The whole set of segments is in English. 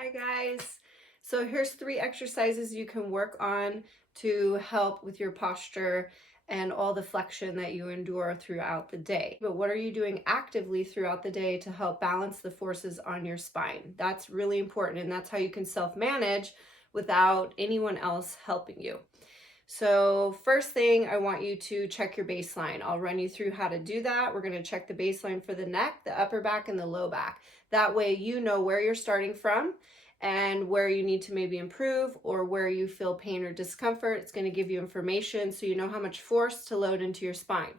Hi guys. So here's 3 exercises you can work on to help with your posture and all the flexion that you endure throughout the day. But what are you doing actively throughout the day to help balance the forces on your spine? That's really important, and that's how you can self-manage without anyone else helping you. So first thing, I want you to check your baseline. I'll run you through how to do that. We're going to check the baseline for the neck, the upper back, and the low back. That way you know where you're starting from and where you need to maybe improve or where you feel pain or discomfort. It's going to give you information so you know how much force to load into your spine.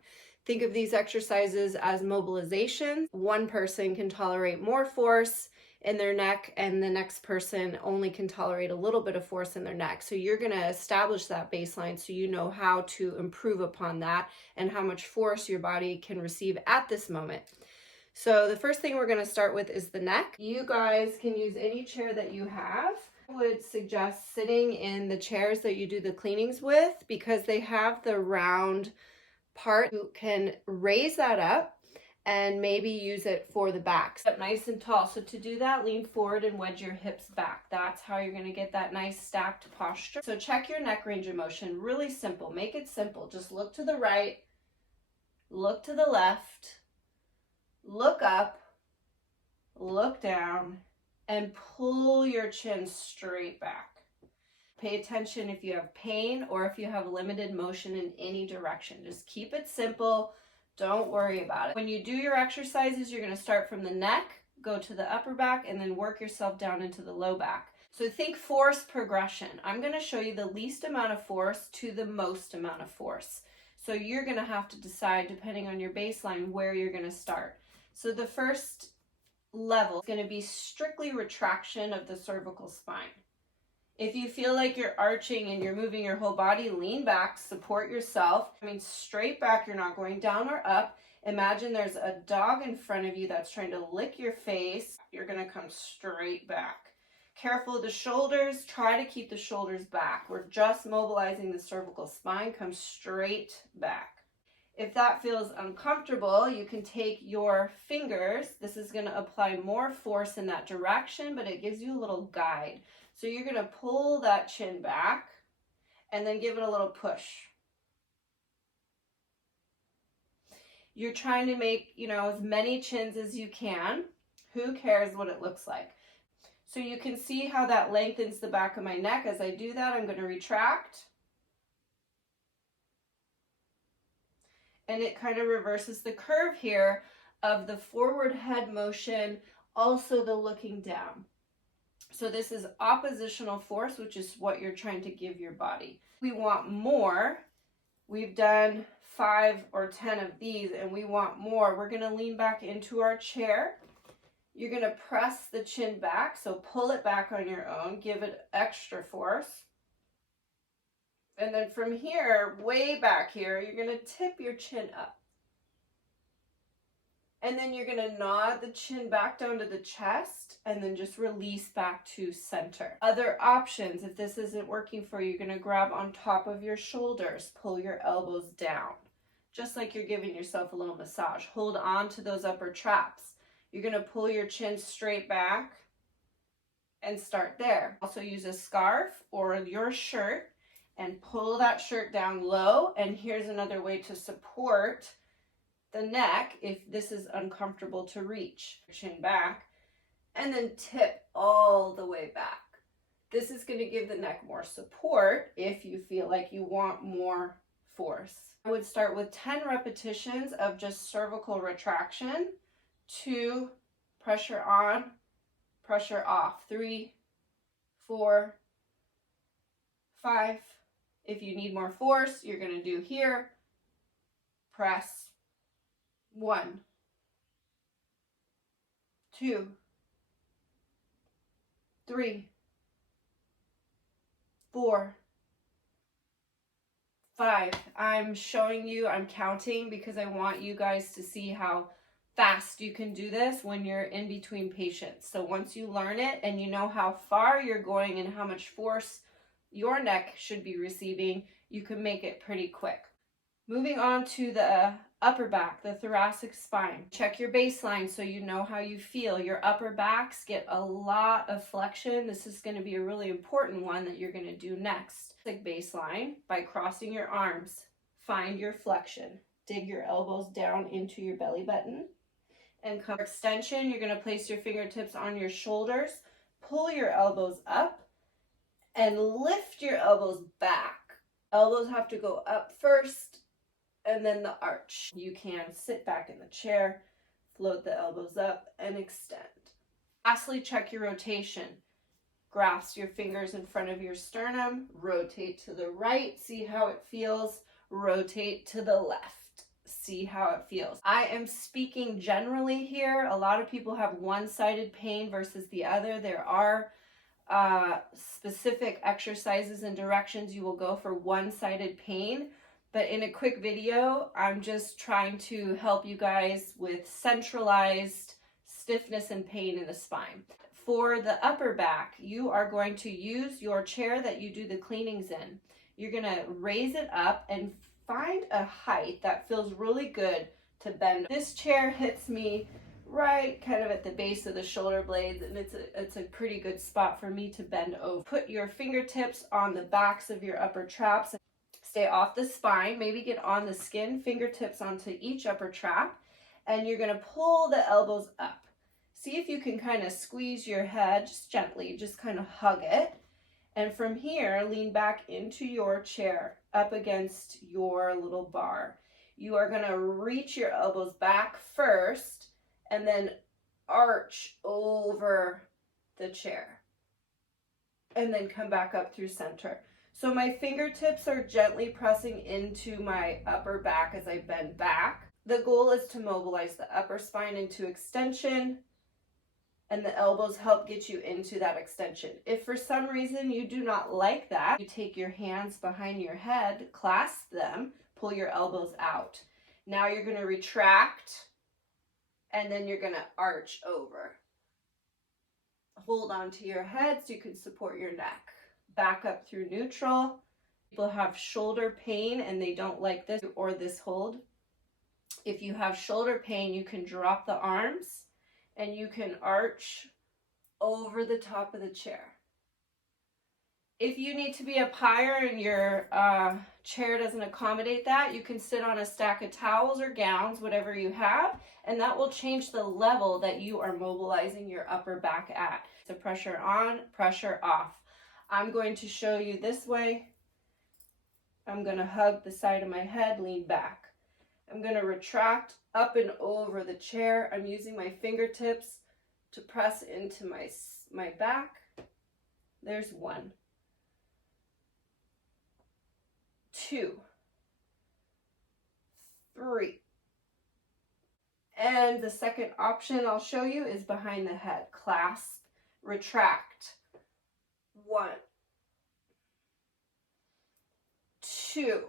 Think of these exercises as mobilization. One person can tolerate more force in their neck and the next person only can tolerate a little bit of force in their neck. So you're going to establish that baseline so you know how to improve upon that and how much force your body can receive at this moment. So the first thing we're going to start with is the neck. You guys can use any chair that you have. I would suggest sitting in the chairs that you do the cleanings with because they have the round part. You can raise that up and maybe use it for the back. Sit nice and tall. So to do that, lean forward and wedge your hips back. That's how you're going to get that nice stacked posture. So check your neck range of motion. Really simple. Make it simple. Just look to the right, look to the left, look up, look down, and pull your chin straight back. Pay attention if you have pain or if you have limited motion in any direction. Just keep it simple. Don't worry about it. When you do your exercises, you're going to start from the neck, go to the upper back, and then work yourself down into the low back. So think force progression. I'm going to show you the least amount of force to the most amount of force. So you're going to have to decide, depending on your baseline, where you're going to start. So the first level is going to be strictly retraction of the cervical spine. If you feel like you're arching and you're moving your whole body, lean back, support yourself. Straight back, you're not going down or up. Imagine there's a dog in front of you that's trying to lick your face. You're going to come straight back. Careful of the shoulders. Try to keep the shoulders back. We're just mobilizing the cervical spine. Come straight back. If that feels uncomfortable, you can take your fingers. This is going to apply more force in that direction, but it gives you a little guide. So you're going to pull that chin back and then give it a little push. You're trying to make, as many chins as you can. Who cares what it looks like? So you can see how that lengthens the back of my neck. As I do that, I'm going to retract. And it kind of reverses the curve here of the forward head motion, also the looking down. So this is oppositional force, which is what you're trying to give your body. We want more. We've done 5 or 10 of these and we want more. We're going to lean back into our chair. You're going to press the chin back, so pull it back on your own. Give it extra force. And then from here, way back here, you're going to tip your chin up. And then you're going to nod the chin back down to the chest and then just release back to center. Other options, if this isn't working for you, you're going to grab on top of your shoulders, pull your elbows down, just like you're giving yourself a little massage. Hold on to those upper traps. You're going to pull your chin straight back and start there. Also use a scarf or your shirt and pull that shirt down low. And here's another way to support the neck if this is uncomfortable to reach. Chin back and then tip all the way back. This is going to give the neck more support if you feel like you want more force. I would start with 10 repetitions of just cervical retraction. 2, pressure on, pressure off. 3, 4, 5. If you need more force, you're going to do here, press. 1, 2, 3, 4, 5. I'm showing you, I'm counting because I want you guys to see how fast you can do this when you're in between patients. So once you learn it and you know how far you're going and how much force your neck should be receiving, you can make it pretty quick. Moving on to the Upper back, the thoracic spine. Check your baseline so you know how you feel. Your upper backs get a lot of flexion. This is going to be a really important one that you're going to do next. Baseline by crossing your arms. Find your flexion. Dig your elbows down into your belly button. And come extension, you're going to place your fingertips on your shoulders. Pull your elbows up and lift your elbows back. Elbows have to go up first and then the arch. You can sit back in the chair, float the elbows up and extend. Lastly, check your rotation. Grasp your fingers in front of your sternum, rotate to the right, see how it feels, rotate to the left, see how it feels. I am speaking generally here. A lot of people have one-sided pain versus the other. There are specific exercises and directions you will go for one-sided pain, but in a quick video, I'm just trying to help you guys with centralized stiffness and pain in the spine. For the upper back, you are going to use your chair that you do the cleanings in. You're going to raise it up and find a height that feels really good to bend. This chair hits me right kind of at the base of the shoulder blades, and it's a pretty good spot for me to bend over. Put your fingertips on the backs of your upper traps. Stay off the spine, maybe get on the skin, fingertips onto each upper trap, and you're going to pull the elbows up. See if you can kind of squeeze your head just gently, just kind of hug it. And from here, lean back into your chair, up against your little bar. You are going to reach your elbows back first and then arch over the chair. And then come back up through center. So my fingertips are gently pressing into my upper back as I bend back. The goal is to mobilize the upper spine into extension, and the elbows help get you into that extension. If for some reason you do not like that, you take your hands behind your head, clasp them, pull your elbows out. Now you're going to retract, and then you're going to arch over. Hold on to your head so you can support your neck. Back up through neutral. People have shoulder pain and they don't like this or this hold. If you have shoulder pain, you can drop the arms and you can arch over the top of the chair. If you need to be up higher and your chair doesn't accommodate that, you can sit on a stack of towels or gowns, whatever you have, and that will change the level that you are mobilizing your upper back at. So pressure on, pressure off. I'm going to show you this way. I'm going to hug the side of my head, lean back. I'm going to retract up and over the chair. I'm using my fingertips to press into my back. There's 1, 2, 3. And the second option I'll show you is behind the head. Clasp, retract. 1, 2.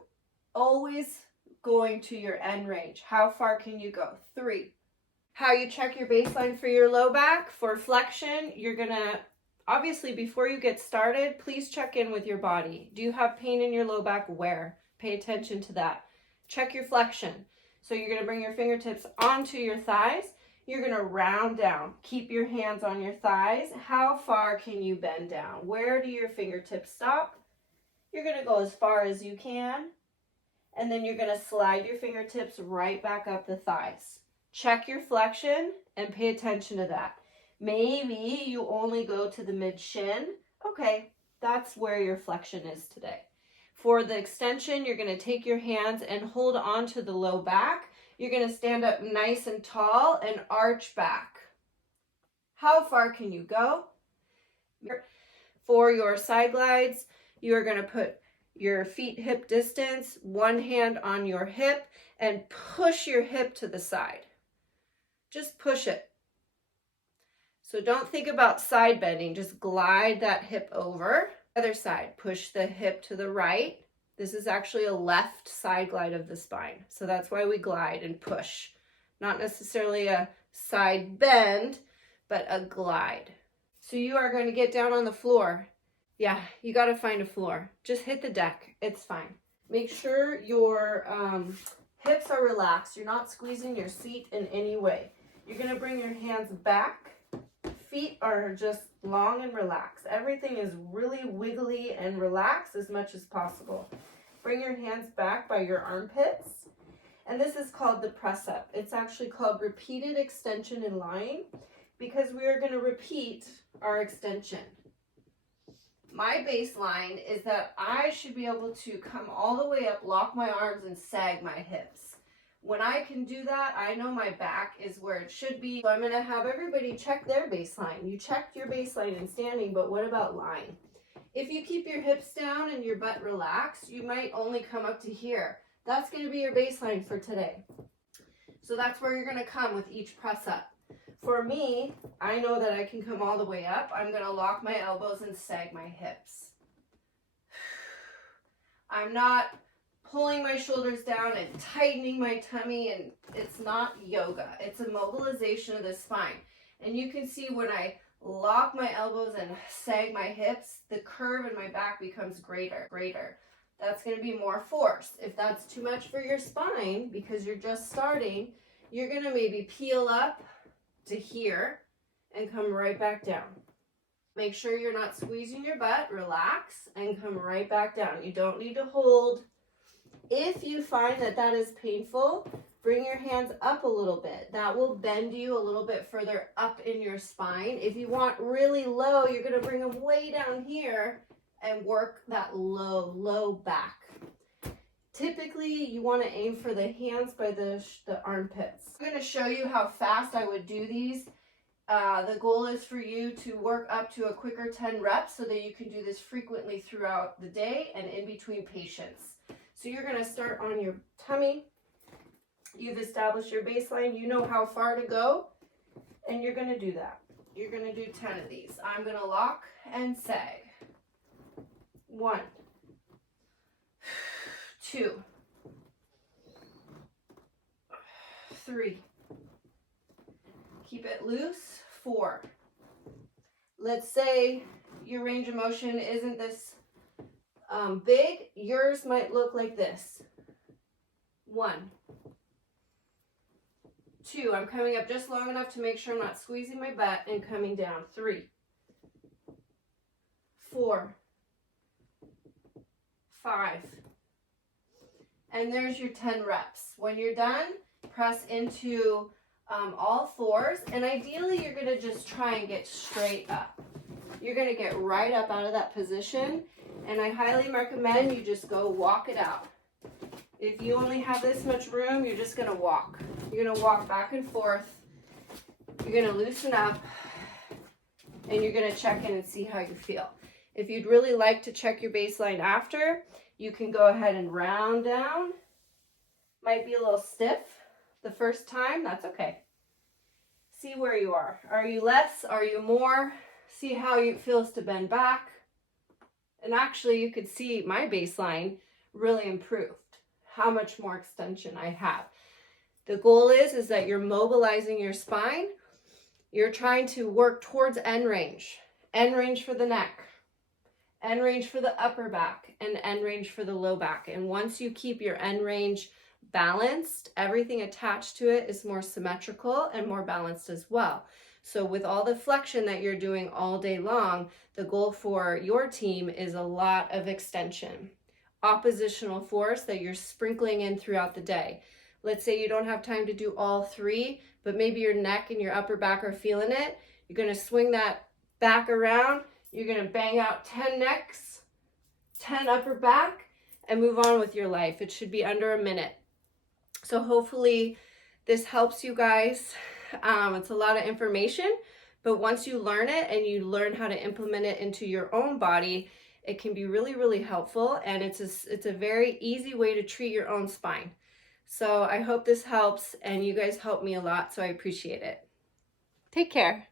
Always going to your end range. How far can you go? 3. How you check your baseline for your low back. For flexion, you're gonna, obviously before you get started, please check in with your body. Do you have pain in your low back? Where? Pay attention to that. Check your flexion. So you're gonna bring your fingertips onto your thighs. You're gonna round down. Keep your hands on your thighs. How far can you bend down? Where do your fingertips stop? You're gonna go as far as you can. And then you're going to slide your fingertips right back up the thighs. Check your flexion and pay attention to that. Maybe you only go to the mid shin. Okay, that's where your flexion is today. For the extension, you're going to take your hands and hold on to the low back. You're going to stand up nice and tall and arch back. How far can you go? For your side glides, you are going to put your feet hip distance, one hand on your hip, and push your hip to the side. Just push it. So don't think about side bending, just glide that hip over. Other side, push the hip to the right. This is actually a left side glide of the spine. So that's why we glide and push. Not necessarily a side bend, but a glide. So you are going to get down on the floor. Yeah, you got to find a floor. Just hit the deck. It's fine. Make sure your Hips are relaxed. You're not squeezing your seat in any way. You're going to bring your hands back. Feet are just long and relaxed. Everything is really wiggly and relaxed as much as possible. Bring your hands back by your armpits. And this is called the press up. It's actually called repeated extension in lying because we are going to repeat our extension. My baseline is that I should be able to come all the way up, lock my arms, and sag my hips. When I can do that, I know my back is where it should be. So I'm going to have everybody check their baseline. You checked your baseline in standing, but what about lying? If you keep your hips down and your butt relaxed, you might only come up to here. That's going to be your baseline for today. So that's where you're going to come with each press up. For me, I know that I can come all the way up. I'm going to lock my elbows and sag my hips. I'm not pulling my shoulders down and tightening my tummy, and it's not yoga. It's a mobilization of the spine. And you can see when I lock my elbows and sag my hips, the curve in my back becomes greater. That's going to be more force. If that's too much for your spine because you're just starting, you're going to maybe peel up to here and come right back down. Make sure you're not squeezing your butt. Relax and come right back down. You don't need to hold. If you find that that is painful, bring your hands up a little bit. That will bend you a little bit further up in your spine. If you want really low, you're going to bring them way down here and work that low back. Typically, you want to aim for the hands by the armpits. I'm going to show you how fast I would do these. The goal is for you to work up to a quicker 10 reps so that you can do this frequently throughout the day and in between patients. So you're going to start on your tummy. You've established your baseline. You know how far to go, and you're going to do that. You're going to do 10 of these. I'm going to lock and sag. 1, 2, 3. Keep it loose. 4. Let's say your range of motion isn't this big. Yours might look like this. 1, 2. I'm coming up just long enough to make sure I'm not squeezing my butt and coming down. 3, 4, 5. And there's your 10 reps. When you're done, press into all fours, and ideally you're going to just try and get straight up. You're going to get right up out of that position, and I highly recommend you just go walk it out. If you only have this much room, you're just going to walk. You're going to walk back and forth. You're going to loosen up, and you're going to check in and see how you feel. If you'd really like to check your baseline after, you can go ahead and round down. Might be a little stiff the first time, that's okay. See where you are. Are you less? Are you more? See how it feels to bend back. And actually you could see my baseline really improved. How much more extension I have. The goal is that you're mobilizing your spine. You're trying to work towards end range. End range for the neck. End range for the upper back. And end range for the low back. And once you keep your end range balanced, everything attached to it is more symmetrical and more balanced as well. So with all the flexion that you're doing all day long, the goal for your team is a lot of extension. Oppositional force that you're sprinkling in throughout the day. Let's say you don't have time to do all 3, but maybe your neck and your upper back are feeling it. You're going to swing that back around. You're going to bang out 10 necks, 10 upper back, and move on with your life. It should be under a minute. So hopefully this helps you guys. It's a lot of information, but once you learn it and you learn how to implement it into your own body, it can be really, really helpful. And it's a very easy way to treat your own spine. So I hope this helps, and you guys help me a lot, so I appreciate it. Take care.